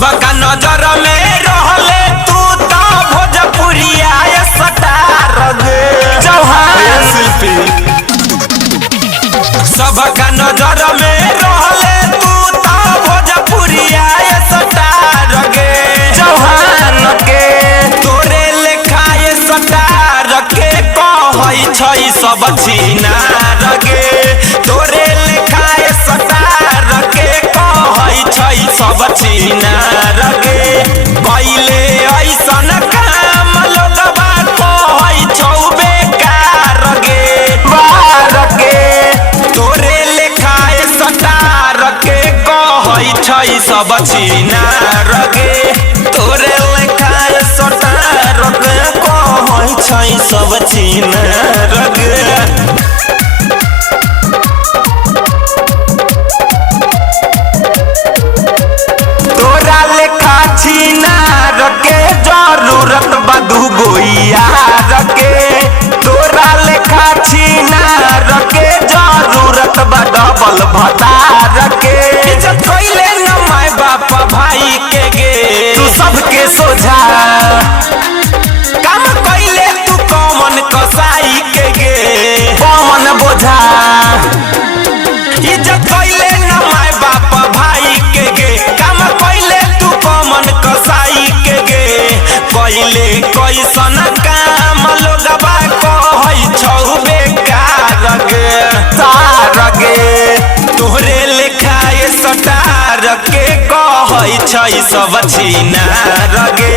सबका नजर में रहले तू तो भोजपुरिया स्टार गे चौहान शिल्पी। सबका नजर में रहले तू तो भोजपुरिया स्टार गे चौहान के तोरे लेखा स्टार के कहै छै सब छिनार गे तोरे लेखा स्टार के कहै छै सब छिनार गे कइले ऐसन काम लोगबा कहै छौ बेकार गे बार गे तोरे लेखा स्टार के कहै छै सब छिनार गे तोरे लेखा स्टार के कहै छै सब छिनार गे। तोरा लेखा छिनार के जरूरत बदू गोइयार के तोरा लेखा छिनार के जरूरत बा डबल भतार के इज्जत कइले न माय बाप भाई के गे तू सबके सोझा काम कइले तू कौन कसाई के गे कौन बोझा इज्जत कइले न माय बाप भाई के गे काम कइले तू कौन कसाई के गे कइले कैसन काम लोगबा कहै छौ बेकार गे तार गे तोहरे लेखा स्टार के कहै छै सब छिनार गे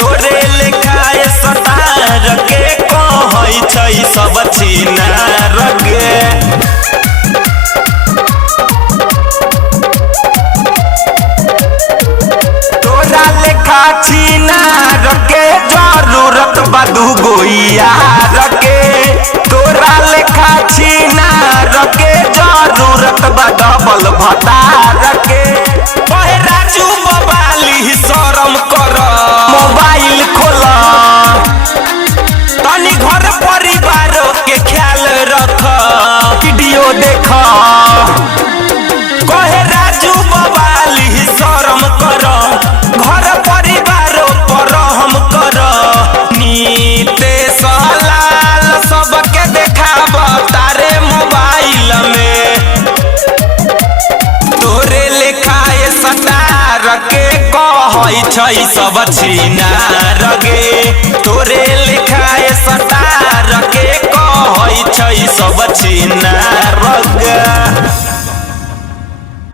तोरे लेखा स्टार के कहै छै सब छिनार गे। तोरा लेखा छिनार के जरूरत बदू गोइयार के तोरा लेखा छिनार के जरूरत बा डबल भतार के ओहे राजू बबाली शरम कर मोबाइल खोल तनी घर परिवार के ख्याल रख वीडियो देख कहे राजू बबाली शरम कर घर परिवार पर हम कर नीतेश लाल सबके देखाब तारे मोबाइल में तोरे लेखा स्टार के कहै छै सब छिनार गे तोरे लेखा स्टार के कहै छै सब छिनार गे।